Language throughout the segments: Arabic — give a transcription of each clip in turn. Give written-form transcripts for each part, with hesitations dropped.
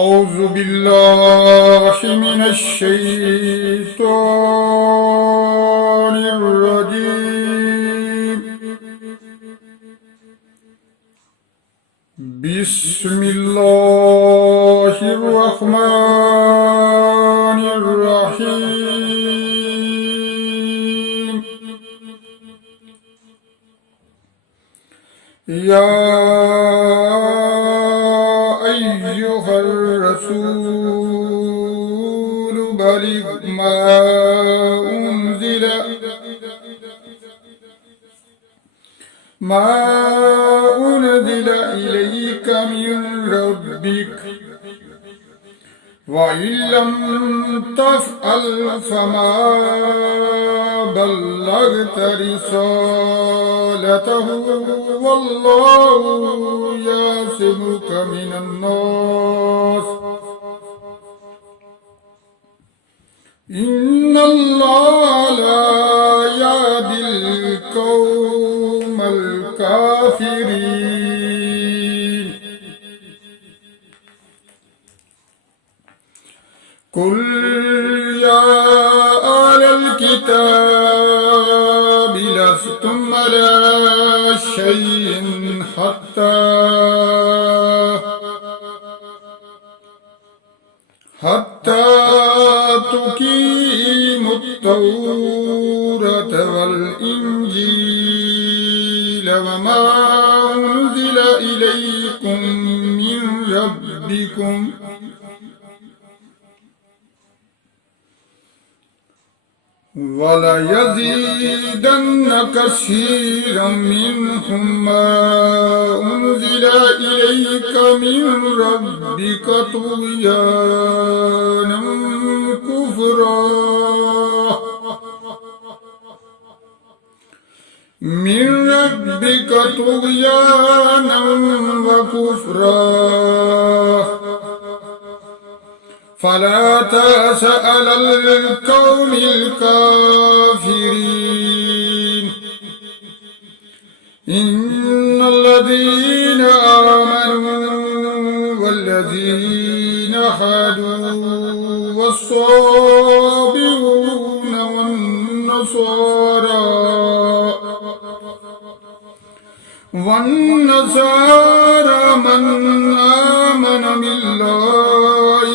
أعوذ بالله من الشيطان الرجيم. بسم الله الرحمن الرحيم. يا أيها الرسول بلغ ما أنزل إليك من ربك وإن لم تفعل فما بلغت رسالته والله يعصمك من الناس إن الله لا يهدي القوم الكافرين. قل يا أهل الكتاب لستم على شيء حتى تقيموا التوراة والإنجيل وما أنزل إليكم من ربكم وليزيدن كثيرا منهم ما أنزل إليك من ربك طغيانا وكفرا فلا تأس على القوم الكافرين. إن الذين آمنوا والذين هادوا والصابئون والنصارى من آمن بالله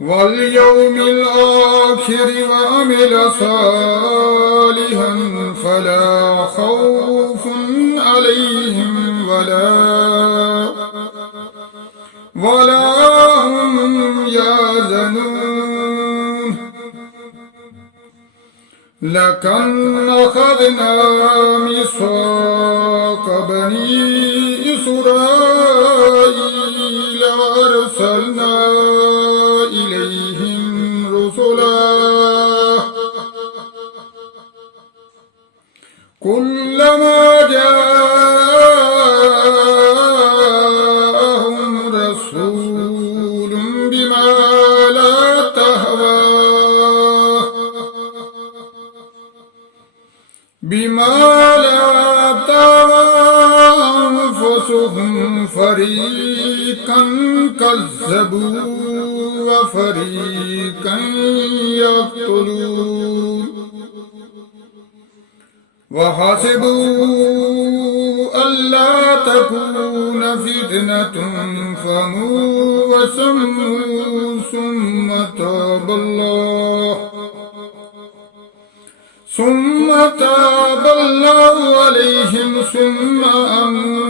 واليوم الآخر وعمل صالحا فلا خوف عليهم ولا هم يحزنون. لقد أخذنا ميثاق بني إسرائيل وأرسلنا إليهم رسلا كلما جاءهم رسول بما لا تهوى أنفسهم فريقا كذبوا وفريقا يقتلون وحسبوا ألا تكون فتنة فموا وسموا ثم تاب الله عليهم ثم أموا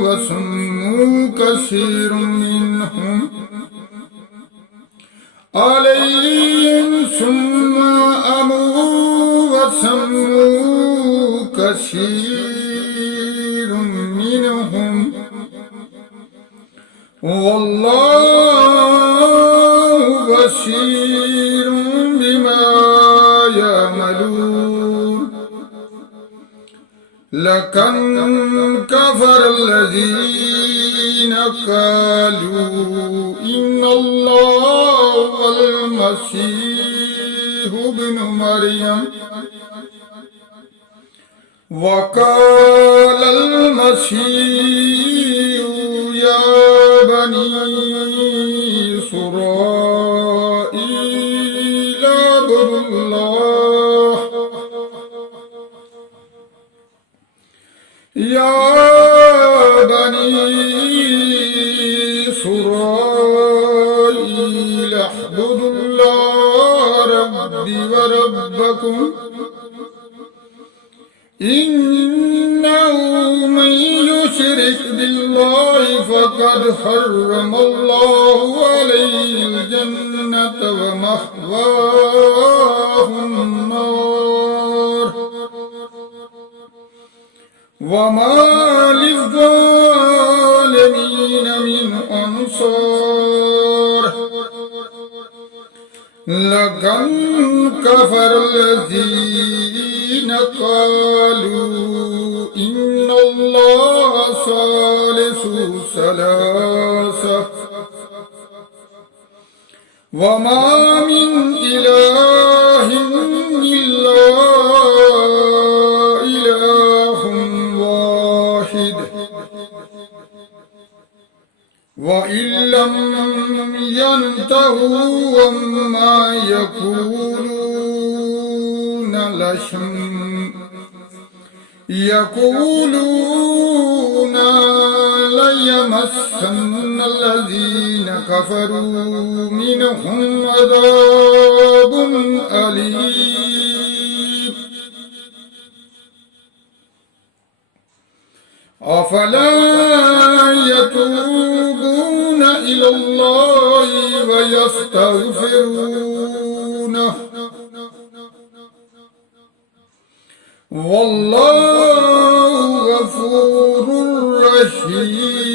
وسموا كثير منهم عليهم ثم أموا وسموا كثير منهم والله بصير بما يعملون. لقد كفر الذين قالوا إن الله والمسيح ابن مريم وقال المسيح المسيح يا بني إسرائيل اعبدوا الله يا بني إسرائيل اعبدوا الله ربي وربكم إنه من يشرك بالله فقد حرم الله عليه الجنة ومأواه النار وما للظالمين من أنصار لقد كفر الذين قالوا إن الله ثالث ثلاثة وما من إله إلا إله واحد وإن لم ينتهوا وما يقولون ليمسن الذين كفروا منهم عذاب أليم أفلا يتوبون إلى الله ويستغفرونه والله غفور رحيم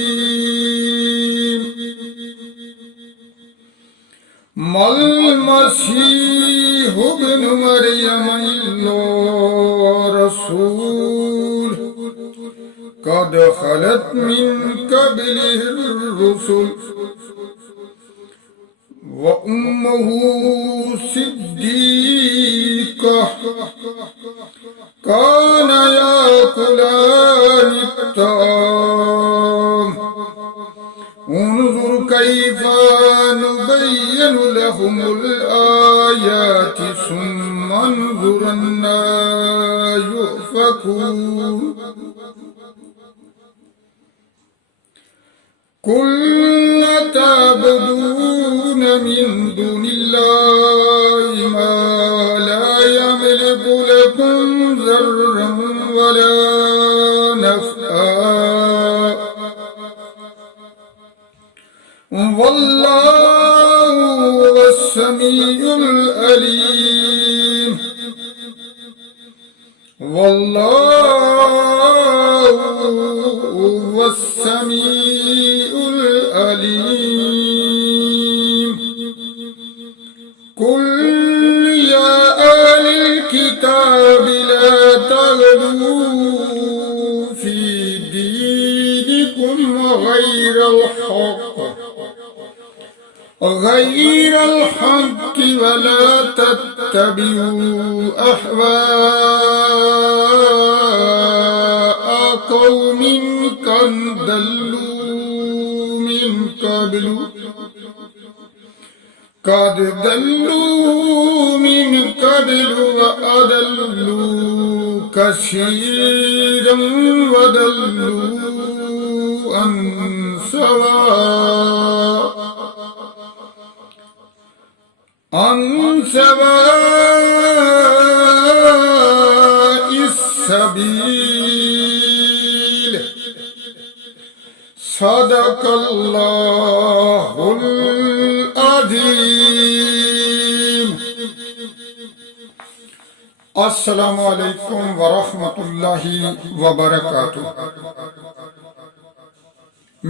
ما المسيح ابن مريم إلا رسول قد خلت من قبله الرسل وأمه صديقة كان يأكلان الطعام انظر كيف نبين لهم الآيات ثم انظر أنى يؤفكون قل تعبدون من دون الله ما لا يملك لكم ضرا ولا نفعا والله هو السميع العليم والله هو السميع العليم قل يا أهل الكتاب لا تغلوا في دينكم غير الحق ولا تتبعوا أهواء قوم قد ضلوا من قبل وأضلوا كثيرا وضلوا عن سواء السبيل صدق الله العظيم السلام علیکم ورحمۃ اللہ وبرکاتہ۔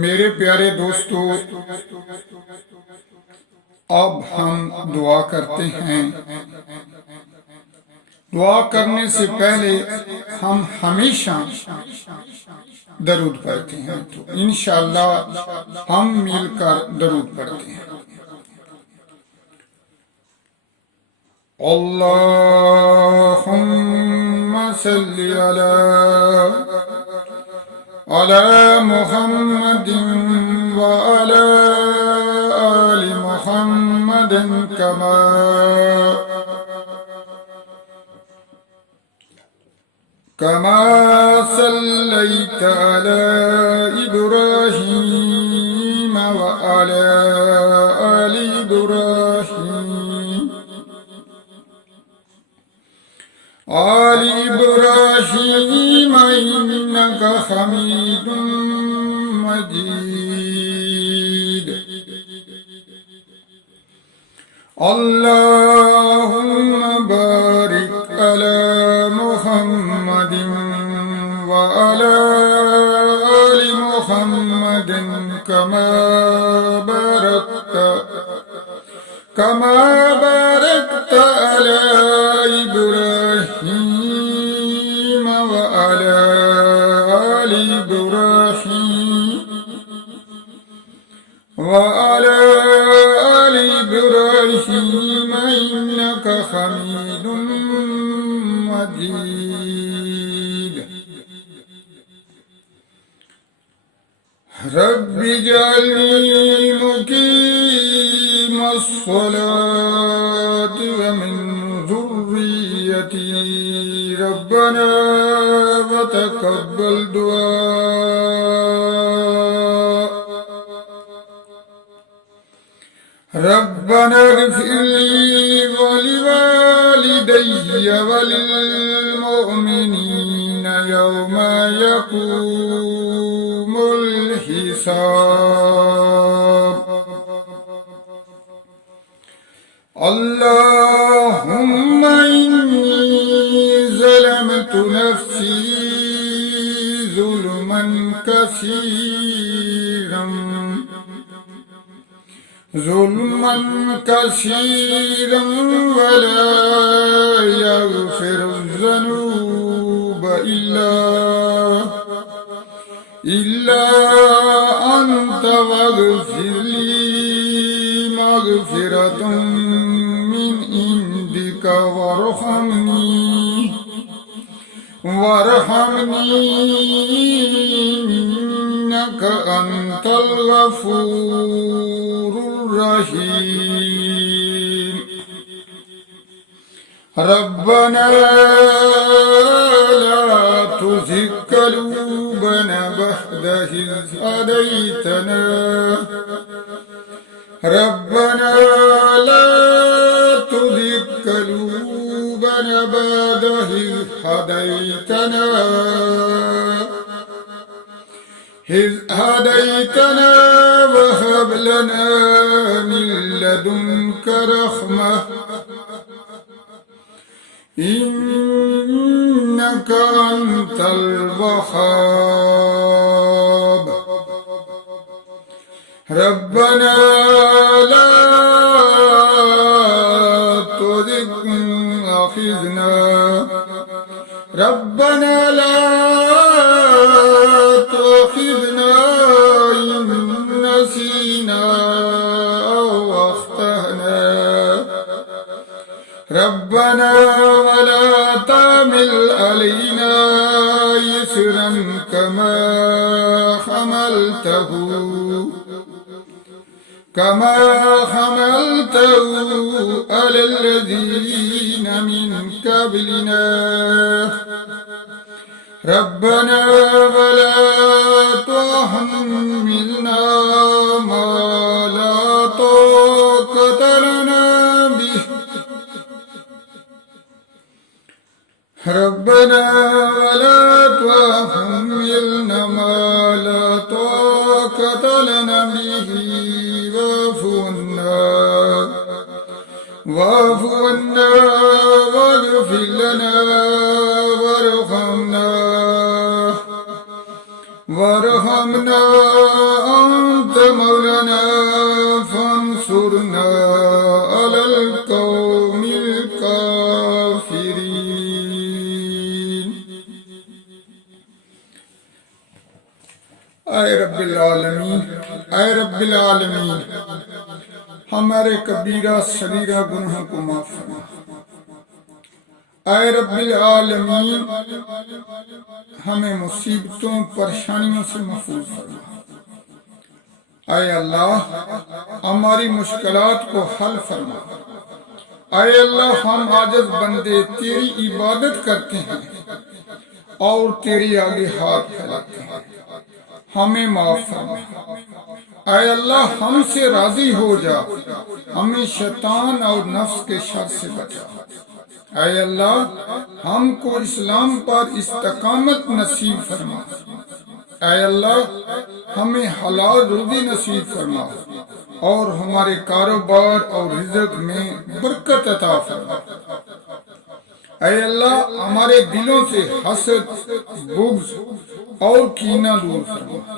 میرے پیارے دوستو، اب ہم دعا کرتے ہیں۔ دعا کرنے سے پہلے ہم ہمیشہ درود پڑھتے ہیں، تو انشاءاللہ ہم مل کر درود پڑھتے ہیں۔ اللهم صل على على محمد وعلى آل محمد كما صليت على إبراهيم وعلى آل إبراهيم إنك حميد مجيد. اللهم بارك على محمد وعلى آل محمد كما باركت على إبراهيم وعلى آل إبراهيم إنك حميد مجيد. رب اجعلني مقيم الصلاة ومن ذريتي ربنا وتقبل دعاء. ربنا اغفر لي ولوالدي وللمؤمنين يوم يقوم الحساب. اللهم إني ظلمت نفسي ظلما كثيرا ولا يغفر الذنوب إلا أنت واغفر لي مغفرة من عندك وارحمني إنك أنت الغفور الرحيم. ربنا لا تزغ قلوبنا بعد إذ هديتنا. ربنا لا تزغ قلوبنا بعد إذ هديتنا وهب لنا من لدنك رحمة إنك أنت الوهاب. ربنا لا تؤاخذنا إن نسينا أو أخطأنا. ربنا ولا تحمل علينا إصرا كما حملته على الذين من قبلنا. ربنا ولا تحملنا ما لا طاقة لنا به. ربنا ولا تحملنا ما لا طاقة لنا به واعف عنا واغفر لنا وارحمنا أنت مولانا فانصرنا على القوم الكافرين. اے رب العالمین ہمارے کبیرہ صغیرہ گناہوں کو معاف فرما. اے رب العالمین ہمیں مصیبتوں پریشانیوں سے محفوظ فرما۔ اے اللہ ہماری مشکلات کو حل فرما۔ اے اللہ ہم عاجز بندے تیری عبادت کرتے ہیں اور تیری آگے ہاتھ پھیلاتے ہیں، ہمیں معاف فرما۔ اے اللہ ہم سے راضی ہو جا، ہمیں شیطان اور نفس کے شر سے بچا۔ اے اللہ ہم کو اسلام پر استقامت نصیب فرما۔ اے اللہ ہمیں حلال روزی نصیب فرما اور ہمارے کاروبار اور رزق میں برکت عطا فرما۔ اے اللہ ہمارے دلوں سے حسد، بغض اور کینہ دور فرما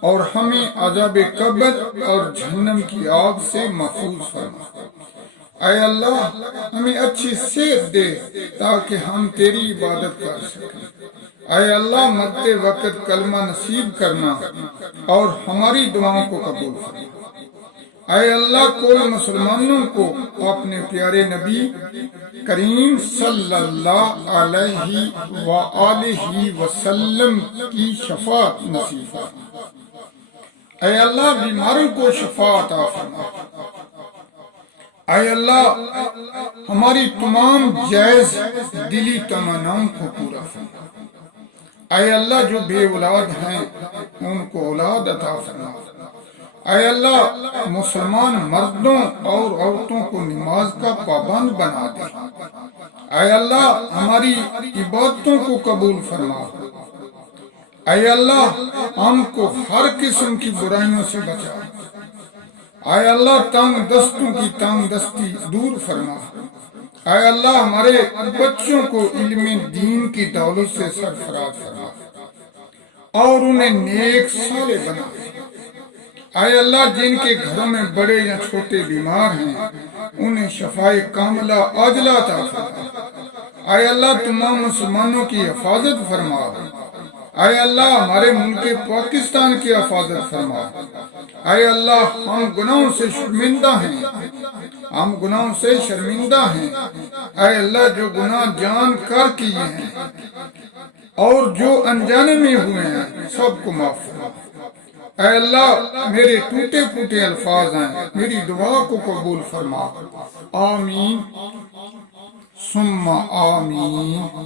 اور ہمیں عذاب قبر اور جہنم کی آگ سے محفوظ فرما۔ اے اللہ ہمیں اچھی صحت دے تاکہ ہم تیری عبادت کر سکیں۔ اے اللہ مرتے وقت کلمہ نصیب کرنا اور ہماری دعاؤں کو قبول فرما۔ اے اللہ کوئی مسلمانوں کو اپنے پیارے نبی کریم صلی اللہ علیہ وآلہ وسلم کی شفاعت نصیب فرما۔ اے اللہ بیماروں کو شفا عطا فرما۔ اے اللہ ہماری تمام جائز دلی تمناؤں کو پورا فرما۔ اے اللہ جو بے اولاد ہیں ان کو اولاد عطا فرما۔ اے اللہ مسلمان مردوں اور عورتوں کو نماز کا پابند بنا دے۔ اے اللہ ہماری عبادتوں کو قبول فرما۔ اے اللہ ہم کو ہر قسم کی برائیوں سے بچا۔ اے اللہ تنگ دستوں کی تنگ دستی دور فرما۔ اے اللہ ہمارے بچوں کو علم دین کی دولت سے سرفراز فرما اور انہیں نیک صالح بنا۔ اے اللہ جن کے گھروں میں بڑے یا چھوٹے بیمار ہیں انہیں شفائے کاملہ عاجلہ عطا فرما۔ اے اللہ تمام مسلمانوں کی حفاظت فرما۔ اے اللہ ہمارے ملک پاکستان کی حفاظت فرما۔ اے اللہ ہم گناہوں سے شرمندہ ہیں، ہم گناہوں سے شرمندہ ہیں۔ اے اللہ جو گناہ جان کر کیے ہیں اور جو انجانے میں ہوئے ہیں سب کو معاف فرما۔ اے اللہ میرے ٹوٹے پھوٹے الفاظ ہیں، میری دعا کو قبول فرما۔ آمین ثم آمین۔